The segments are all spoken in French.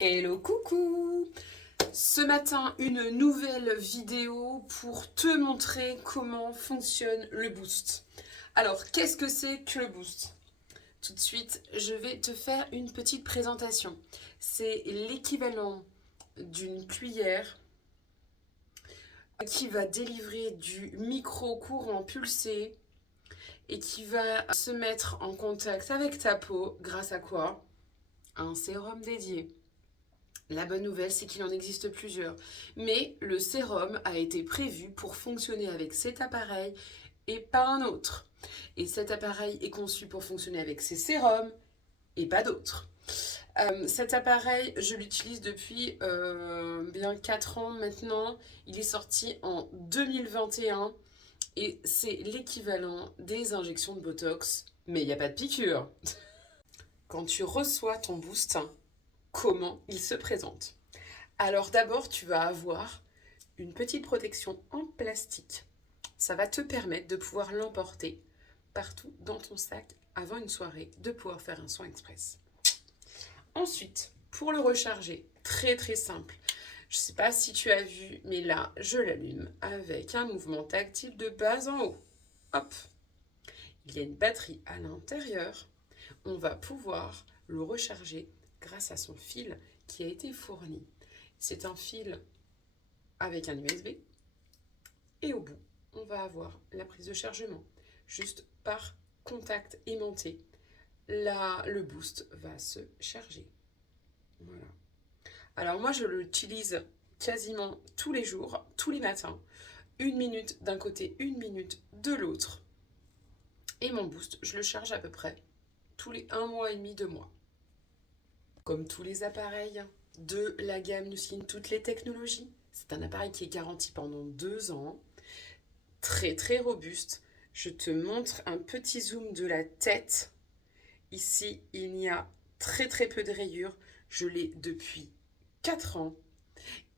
Hello, coucou! Ce matin, une nouvelle vidéo pour te montrer comment fonctionne le boost. Alors, qu'est-ce que c'est que le boost? Tout de suite, je vais te faire une petite présentation. C'est l'équivalent d'une cuillère qui va délivrer du micro-courant pulsé et qui va se mettre en contact avec ta peau grâce à quoi? Un sérum dédié. La bonne nouvelle, c'est qu'il en existe plusieurs. Mais le sérum a été prévu pour fonctionner avec cet appareil et pas un autre. Et cet appareil est conçu pour fonctionner avec ces sérums et pas d'autres. Cet appareil, je l'utilise depuis bien 4 ans maintenant. Il est sorti en 2021 et c'est l'équivalent des injections de Botox, mais il n'y a pas de piqûre. Quand tu reçois ton boost, comment il se présente? Alors d'abord, tu vas avoir une petite protection en plastique. Ça va te permettre de pouvoir l'emporter partout dans ton sac avant une soirée, de pouvoir faire un soin express. Ensuite, pour le recharger, très très simple. Je ne sais pas si tu as vu, mais là, je l'allume avec un mouvement tactile de bas en haut. Hop! Il y a une batterie à l'intérieur. On va pouvoir le recharger grâce à son fil qui a été fourni. C'est un fil avec un USB et au bout, on va avoir la prise de chargement. Juste par contact aimanté, là, le boost va se charger. Voilà. Alors moi, je l'utilise quasiment tous les jours, tous les matins. 1 minute d'un côté, 1 minute de l'autre. Et mon boost, je le charge à peu près tous les 1 mois et demi, 2 mois. Comme tous les appareils de la gamme Nucine, toutes les technologies, c'est un appareil qui est garanti pendant 2 ans, très très robuste. Je te montre un petit zoom de la tête. Ici, il y a très très peu de rayures. Je l'ai depuis 4 ans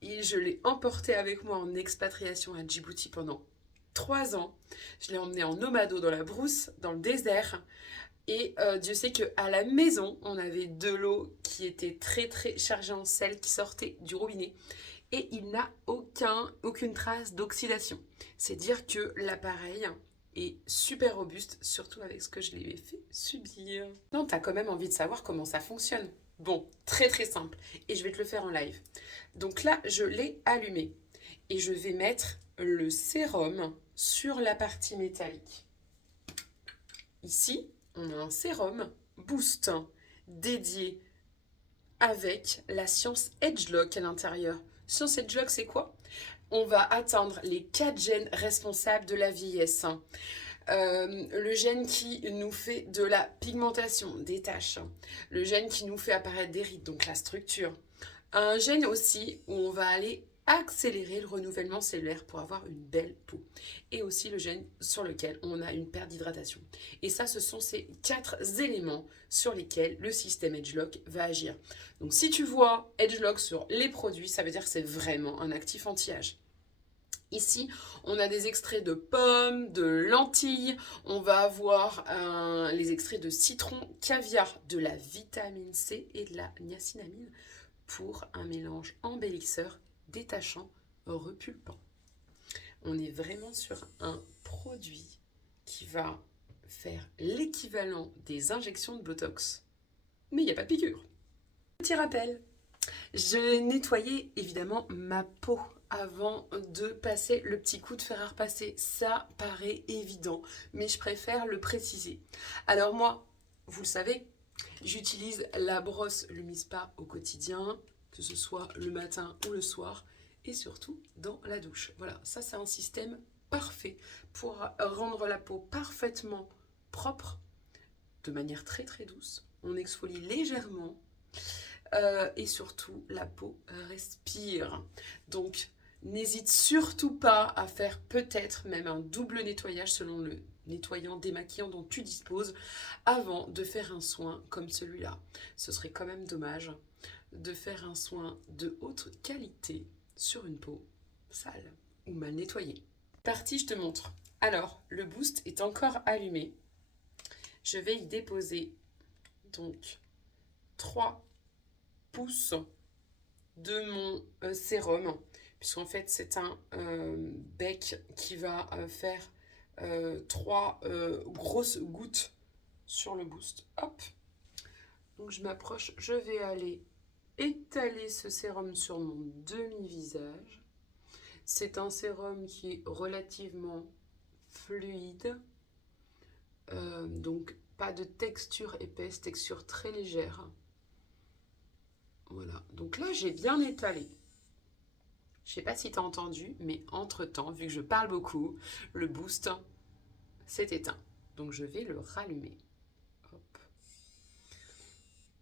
et je l'ai emporté avec moi en expatriation à Djibouti pendant 3 ans. Je l'ai emmené en nomado dans la brousse, dans le désert. Et Dieu sait qu'à la maison, on avait de l'eau qui était très très chargée en sel qui sortait du robinet. Et il n'a aucune trace d'oxydation. C'est dire que l'appareil est super robuste, surtout avec ce que je lui ai fait subir. Non, t'as quand même envie de savoir comment ça fonctionne. Bon, très très simple. Et je vais te le faire en live. Donc là, je l'ai allumé. Et je vais mettre le sérum sur la partie métallique. Ici, on a un sérum Boost dédié avec la science Edgelock à l'intérieur. Science Edgelock, c'est quoi? On va atteindre les 4 gènes responsables de la vieillesse. Le gène qui nous fait de la pigmentation, des taches. Le gène qui nous fait apparaître des rides, donc la structure. Un gène aussi où on va aller accélérer le renouvellement cellulaire pour avoir une belle peau. Et aussi le gène sur lequel on a une perte d'hydratation. Et ça, ce sont ces 4 éléments sur lesquels le système Edgelock va agir. Donc si tu vois Edgelock sur les produits, ça veut dire que c'est vraiment un actif anti-âge. Ici, on a des extraits de pommes, de lentilles, on va avoir les extraits de citron, caviar, de la vitamine C et de la niacinamide pour un mélange embellisseur, détachant, repulpant. On est vraiment sur un produit qui va faire l'équivalent des injections de Botox, mais il n'y a pas de piqûre. Petit rappel, je nettoyais évidemment ma peau avant de passer le petit coup de fer à repasser. Ça paraît évident, mais je préfère le préciser. Alors moi, vous le savez, j'utilise la brosse Lumispa au quotidien, que ce soit le matin ou le soir, et surtout dans la douche. Voilà, ça c'est un système parfait pour rendre la peau parfaitement propre, de manière très très douce. On exfolie légèrement et surtout la peau respire. Donc n'hésite surtout pas à faire peut-être même un double nettoyage selon le nettoyant démaquillant dont tu disposes avant de faire un soin comme celui-là. Ce serait quand même dommage de faire un soin de haute qualité sur une peau sale ou mal nettoyée. Parti, je te montre. Alors, le boost est encore allumé. Je vais y déposer donc 3 pouces de mon sérum, puisqu'en fait c'est un bec qui va faire 3 grosses gouttes sur le boost. Hop. Donc je m'approche, je vais aller étaler ce sérum sur mon demi-visage. C'est un sérum qui est relativement fluide, donc pas de texture épaisse, texture très légère. Voilà, donc là j'ai bien étalé. Je sais pas si tu as entendu, mais entre-temps, vu que je parle beaucoup, le boost s'est éteint. Donc je vais le rallumer. Hop.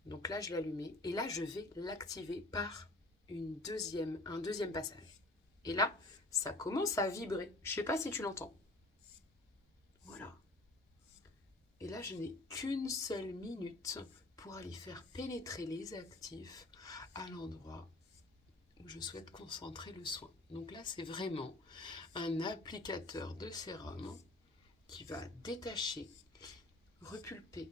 Donc là je l'allumais et là je vais l'activer par un deuxième passage. Et là, ça commence à vibrer. Je sais pas si tu l'entends. Voilà. Et là, je n'ai qu'une seule minute pour aller faire pénétrer les actifs à l'endroit où je souhaite concentrer le soin. Donc là, c'est vraiment un applicateur de sérum qui va détacher, repulper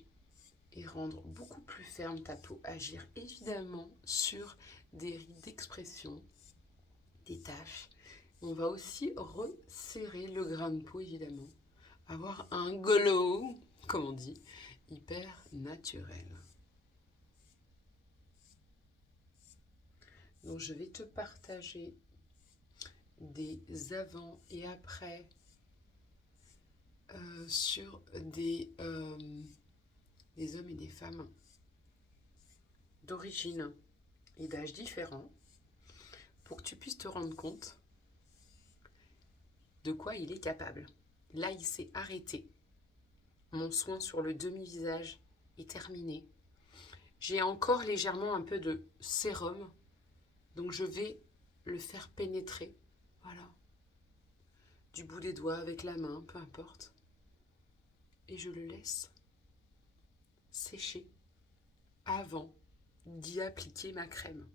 et rendre beaucoup plus ferme ta peau. Agir évidemment sur des rides d'expression, des taches. On va aussi resserrer le grain de peau, évidemment. Avoir un glow, comme on dit, hyper naturel. Donc je vais te partager des avant et après sur des hommes et des femmes d'origine et d'âge différents pour que tu puisses te rendre compte de quoi il est capable. Là, il s'est arrêté. Mon soin sur le demi-visage est terminé. J'ai encore légèrement un peu de sérum, donc je vais le faire pénétrer. Voilà. Du bout des doigts, avec la main, peu importe. Et je le laisse sécher avant d'y appliquer ma crème.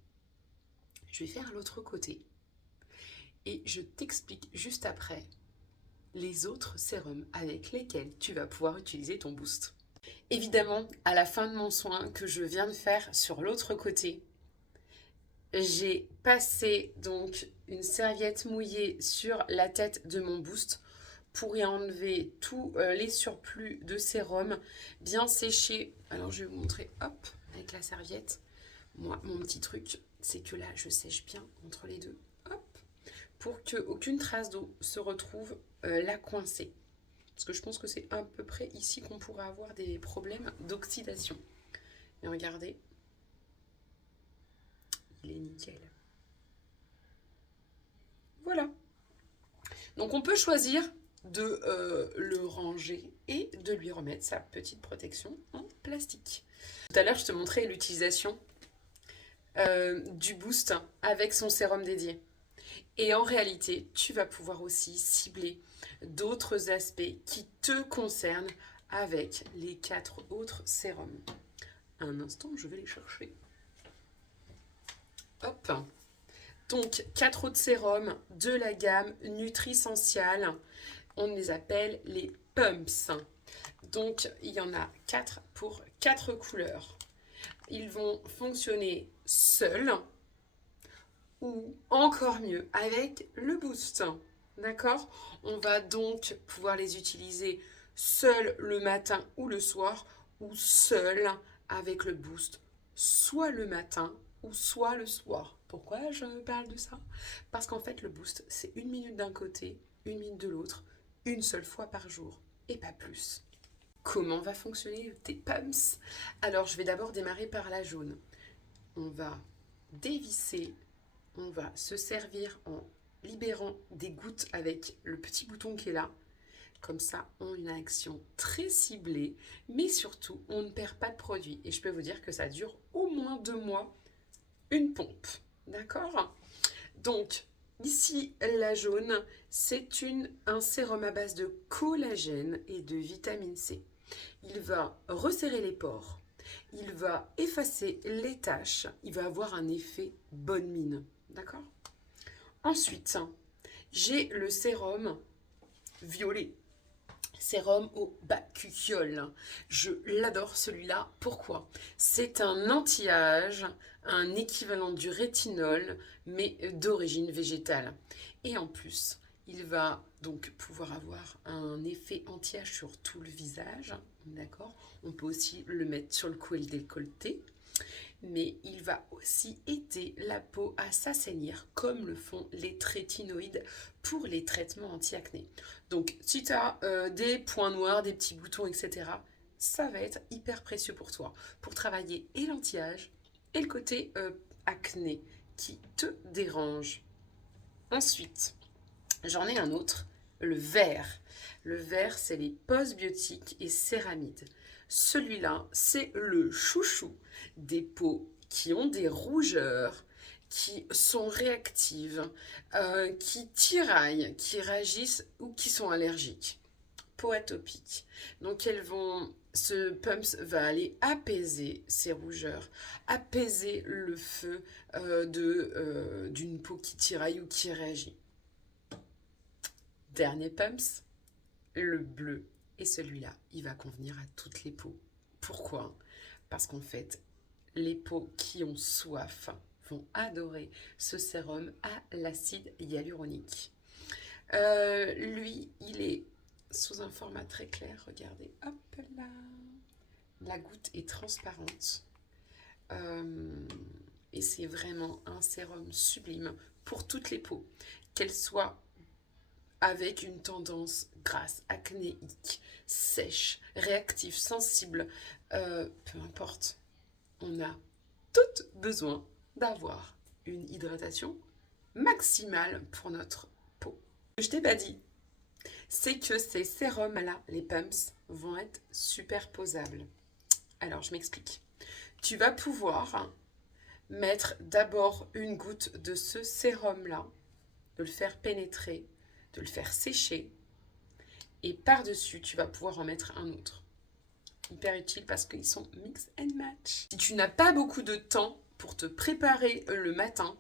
Je vais faire l'autre côté. Et je t'explique juste après les autres sérums avec lesquels tu vas pouvoir utiliser ton boost. Évidemment, à la fin de mon soin que je viens de faire sur l'autre côté, j'ai passé donc une serviette mouillée sur la tête de mon boost pour y enlever tous les surplus de sérum bien séchés. Alors je vais vous montrer, hop, avec la serviette. Moi, mon petit truc, c'est que là, je sèche bien entre les deux, hop, pour qu'aucune trace d'eau se retrouve là coincée. Parce que je pense que c'est à peu près ici qu'on pourrait avoir des problèmes d'oxydation. Et regardez, il est nickel. Voilà. Donc on peut choisir de le ranger et de lui remettre sa petite protection en plastique. Tout à l'heure, je te montrais l'utilisation du boost avec son sérum dédié. Et en réalité, tu vas pouvoir aussi cibler d'autres aspects qui te concernent avec les 4 autres sérums. Un instant, je vais les chercher. Hop. Donc, 4 autres sérums de la gamme Nutrisential. On les appelle les pumps. Donc, il y en a 4 pour 4 couleurs. Ils vont fonctionner seuls ou encore mieux avec le boost. D'accord? On va donc pouvoir les utiliser seuls le matin ou le soir ou seuls avec le boost, soit le matin ou soit le soir. Pourquoi je parle de ça? Parce qu'en fait, le boost, c'est 1 minute d'un côté, 1 minute de l'autre, une seule fois par jour et pas plus. Comment va fonctionner tes pumps? Alors, je vais d'abord démarrer par la jaune. On va dévisser, on va se servir en libérant des gouttes avec le petit bouton qui est là. Comme ça, on a une action très ciblée, mais surtout, on ne perd pas de produit. Et je peux vous dire que ça dure au moins 2 mois, une pompe. D'accord? Donc, ici, la jaune, c'est un sérum à base de collagène et de vitamine C. Il va resserrer les pores, il va effacer les taches, il va avoir un effet bonne mine. D'accord? Ensuite, j'ai le sérum violet. Sérum au bakuchiol. Je l'adore celui-là. Pourquoi? C'est un anti-âge, un équivalent du rétinol, mais d'origine végétale. Et en plus, il va donc pouvoir avoir un effet anti-âge sur tout le visage. D'accord? On peut aussi le mettre sur le cou et le décolleté. Mais il va aussi aider la peau à s'assainir comme le font les trétinoïdes pour les traitements anti-acné. Donc si tu as des points noirs, des petits boutons, etc., ça va être hyper précieux pour toi, pour travailler et l'anti-âge et le côté acné qui te dérange. Ensuite, j'en ai un autre, le vert. Le vert, c'est les postbiotiques et céramides. Celui-là, c'est le chouchou des peaux qui ont des rougeurs, qui sont réactives, qui tiraillent, qui réagissent ou qui sont allergiques. Peau atopique. Donc ce pumps va aller apaiser ces rougeurs, apaiser le feu d'une peau qui tiraille ou qui réagit. Dernier pumps, le bleu. Et celui-là, il va convenir à toutes les peaux. Pourquoi? Parce qu'en fait, les peaux qui ont soif vont adorer ce sérum à l'acide hyaluronique. Lui, il est sous un format très clair. Regardez, hop là. La goutte est transparente. Et c'est vraiment un sérum sublime pour toutes les peaux, qu'elles soient avec une tendance grasse, acnéique, sèche, réactive, sensible, peu importe. On a toutes besoin d'avoir une hydratation maximale pour notre peau. Ce que je t'ai pas dit, c'est que ces sérums-là, les pumps, vont être superposables. Alors, je m'explique. Tu vas pouvoir mettre d'abord une goutte de ce sérum-là, de le faire pénétrer, de le faire sécher, et par-dessus, tu vas pouvoir en mettre un autre. Hyper utile parce qu'ils sont mix and match. Si tu n'as pas beaucoup de temps pour te préparer le matin,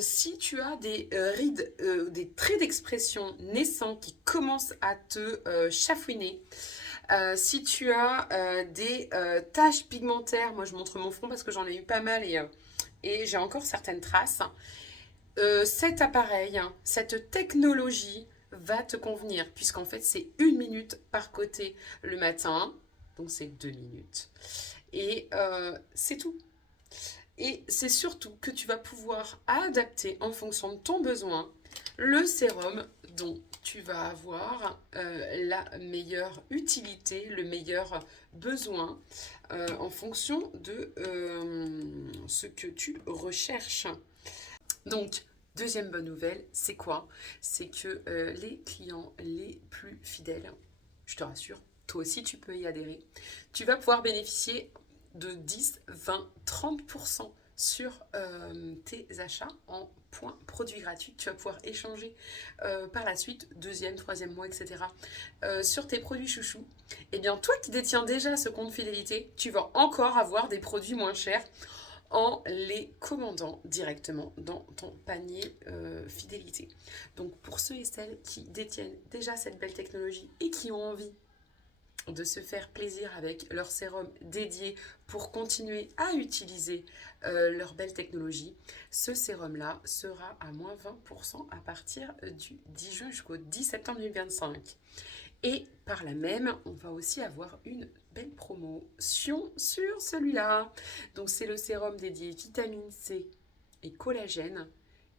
si tu as des rides, des traits d'expression naissants qui commencent à te chafouiner, si tu as des taches pigmentaires, moi je montre mon front parce que j'en ai eu pas mal et j'ai encore certaines traces, cet appareil, cette technologie va te convenir, puisqu'en fait c'est 1 minute par côté le matin, donc c'est 2 minutes, et c'est tout. Et c'est surtout que tu vas pouvoir adapter en fonction de ton besoin le sérum dont tu vas avoir la meilleure utilité, le meilleur besoin en fonction de ce que tu recherches. Donc, deuxième bonne nouvelle, c'est quoi? C'est que les clients les plus fidèles, je te rassure, toi aussi tu peux y adhérer, tu vas pouvoir bénéficier de 10, 20, 30% sur tes achats en points produits gratuits. Tu vas pouvoir échanger par la suite, deuxième, troisième mois, etc. Sur tes produits chouchous. Eh bien, toi qui détiens déjà ce compte fidélité, tu vas encore avoir des produits moins chers en les commandant directement dans ton panier fidélité. Donc pour ceux et celles qui détiennent déjà cette belle technologie et qui ont envie de se faire plaisir avec leur sérum dédié pour continuer à utiliser leur belle technologie, ce sérum-là sera à moins 20% à partir du 10 juin jusqu'au 10 septembre 2025. Et par là même, on va aussi avoir une belle promotion sur celui-là. Donc c'est le sérum dédié vitamine C et collagène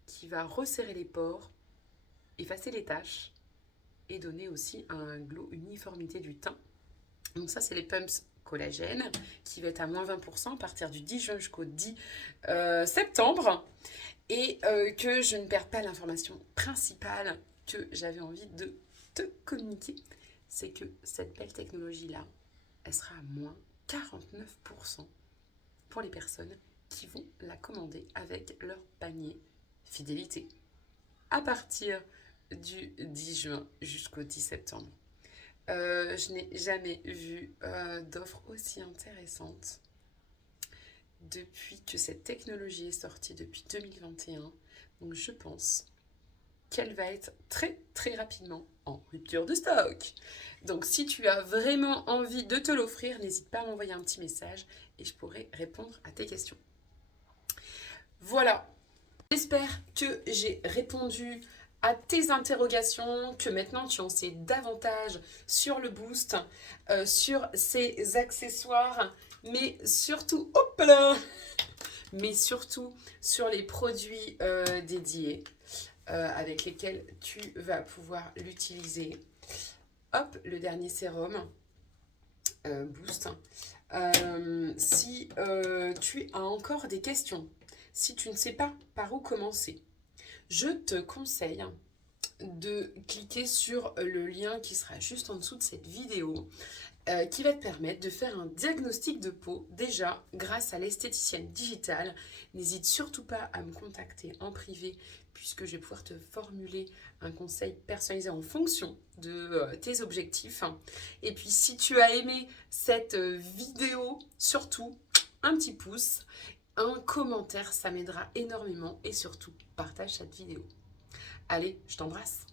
qui va resserrer les pores, effacer les taches et donner aussi un glow, uniformité du teint. Donc ça, c'est les pumps collagène qui va être à moins 20% à partir du 10 juin jusqu'au 10 septembre. Et que je ne perds pas l'information principale que j'avais envie de te communiquer, c'est que cette belle technologie-là, elle sera à moins 49% pour les personnes qui vont la commander avec leur panier fidélité à partir du 10 juin jusqu'au 10 septembre. Je n'ai jamais vu d'offre aussi intéressante depuis que cette technologie est sortie depuis 2021. Donc je pense qu'elle va être très très rapidement en rupture de stock. Donc si tu as vraiment envie de te l'offrir, n'hésite pas à m'envoyer un petit message et je pourrai répondre à tes questions. Voilà, j'espère que j'ai répondu à tes interrogations, que maintenant tu en sais davantage sur le boost, sur ces accessoires, mais surtout, hop là, mais surtout sur les produits dédiés avec lesquels tu vas pouvoir l'utiliser. Hop, le dernier sérum boost. Si tu as encore des questions, si tu ne sais pas par où commencer, je te conseille de cliquer sur le lien qui sera juste en dessous de cette vidéo qui va te permettre de faire un diagnostic de peau déjà grâce à l'esthéticienne digitale. N'hésite surtout pas à me contacter en privé puisque je vais pouvoir te formuler un conseil personnalisé en fonction de tes objectifs. Et puis si tu as aimé cette vidéo, surtout un petit pouce, un commentaire, ça m'aidera énormément et surtout partage cette vidéo. Allez, je t'embrasse.